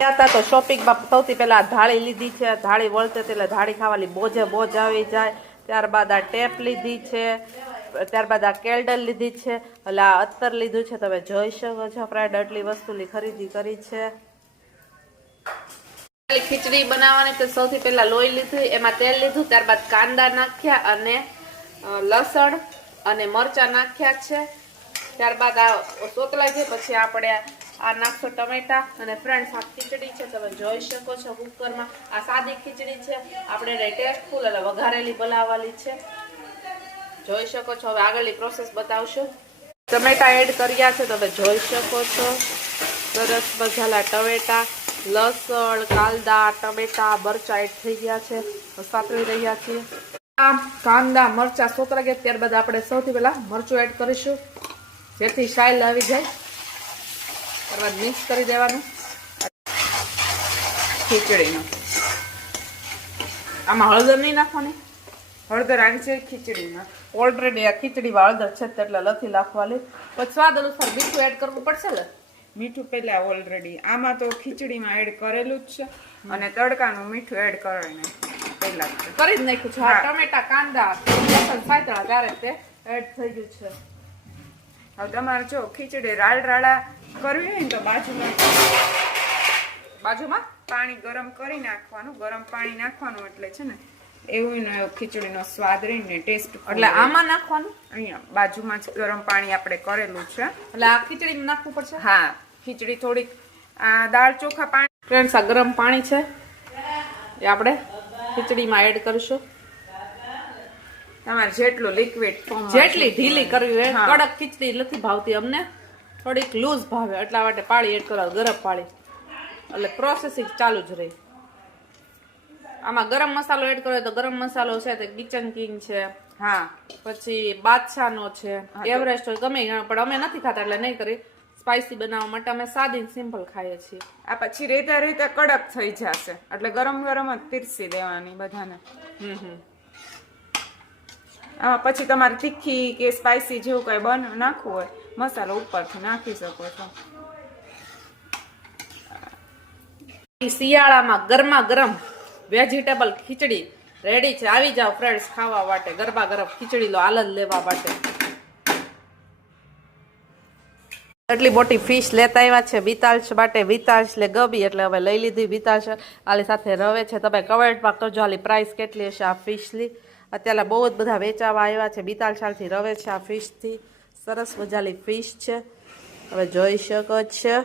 હતા તો શોપિંગમાં સૌથી પહેલા ધાળી લીધી છે. ધાળી વળતે એટલે ધાળી ખાવાની બોજ આવી જાય. ત્યારબાદ આ ટેપ લીધી છે. ત્યારબાદ આ કેલ્ડલ લીધી છે. એટલે આ અત્તર લીધું છે. તમે જોઈ શકો છો ફ્રેન્ડ, આટલી વસ્તુની ખરીદી કરી છે. ખીચડી બનાવવાની તો સૌથી પહેલા લોહી લીધું, એમાં તેલ લીધું, ત્યારબાદ કાંદા નાખ્યા અને લસણ અને મરચા નાખ્યા છે. ત્યારબાદ આ સોતલાઈ છે પછી આપણે આ નાખશો ટમેટા. અને ફ્રેન્ડ્સ આ ખીચડી છે, તમે જોઈ શકો છો કુકરમાં. આ સાદી ખીચડી છે, આપણે એને ટેસ્ટફુલ અને વઘારેલી બનાવવાની છે. જોઈ શકો છો. હવે આગળની પ્રોસેસ બતાવશું. ટમેટા એડ કર્યા છે, તમે જોઈ શકો છો. સરસ મસાલા ટમેટા, લસણ, કાંદા, ટમેટા, મરચા એડ થઈ ગયા છે. સાતળી રહ્યા છીએ. કાંદા મરચા સોતરા ગયા ત્યારબાદ આપણે સૌથી પહેલા મરચું એડ કરીશું, જેથી શાઈલ આવી જાય. ત્યારબાદ મિક્સ કરી દેવાનું ખીચડીનું. આમાં હળદર નહીં નાખવાની, હળદર આવી છે ખીચડીમાં. ઓલરેડી આ ખીચડીમાં હળદર છે એટલે નથી નાખવાની. પછી સ્વાદ અનુસાર મીઠું એડ કરવું પડશે ને. મીઠું પહેલા ઓલરેડી આમાં તો ખીચડીમાં એડ કરેલું જ છે અને તડકાનું મીઠું એડ કરાવીને પહેલા કરી જ નાખ્યું છે. ટમેટા, કાંદા, લસણ સાતળા ત્યારે તે એડ થઈ ગયું છે. હવે તમારે જો ખીચડી રાળા કરવી હોય ને તો બાજુમાં પાણી ગરમ કરી નાખવાનું. ગરમ પાણી નાખવાનું એટલે છે ને એવું ખીચડીનો સ્વાદ રહીને ટેસ્ટ. એટલે આમાં નાખવાનું, અહીંયા બાજુમાં જ ગરમ પાણી આપણે કરેલું છે એટલે આ ખીચડીમાં નાખવું પડશે. હા, ખીચડી થોડીક દાળ ચોખા પાણી. ફ્રેન્ડ્સ આ ગરમ પાણી છે એ આપણે ખીચડીમાં એડ કરીશું. તમારે જેટલું લિક્વિડ જેટલી ઢીલી કરવી હોય. કડક ખીચડી નથી ભાવતી અમને, થોડીક લૂઝ ભાવે, એટલા માટે પાણી એડ કરવા, ગરમ પાણી. એટલે પ્રોસેસિંગ ચાલુ જ રહી. આમાં ગરમ મસાલો એડ કર્યો તો ગરમ મસાલો છે તે કિચન કિંગ છે, હા, પછી બાદશાહનો છે, એવરેસ્ટ હોય, ગમે પણ અમે નથી ખાતા એટલે નહીં કરી. સ્પાઇસી બનાવવા માટે અમે સાદી સિમ્પલ ખાઈએ છીએ. આ પછી રેતા કડક થઈ જશે એટલે ગરમ ગરમ જ પીરસી દેવાની બધાને. પછી તમારે તીખી કે સ્પાઇસી જેવું કઈ નાખવું હોય મસાલો ઉપરથી નાખી શકો છો. શિયાળામાં ગરમા ગરમ વેજીટેબલ ખીચડી રેડી છે. આવી જાઓ ફ્રેન્ડ્સ ખાવા માટે, ગરબા ગરમ ખીચડી લો આનંદ લેવા માટે. એટલી મોટી ફિશ લેતા આવ્યા છે બીતાલ્સ માટે. બીતાલ્સ લે ગબી એટલે હવે લઈ લીધી બીતાલ્સ. આલી સાથે રવે છે. તમે કમેન્ટમાં કરજો આલી પ્રાઇસ કેટલી હશે આ ફિશની. અત્યારે બહુ જ બધા વેચાવા આવ્યા છે. બીતાલ્સથી રવે છે આ ફિશથી. સરસ મજાની ફિશ છે, હવે જોઈ શકો છો.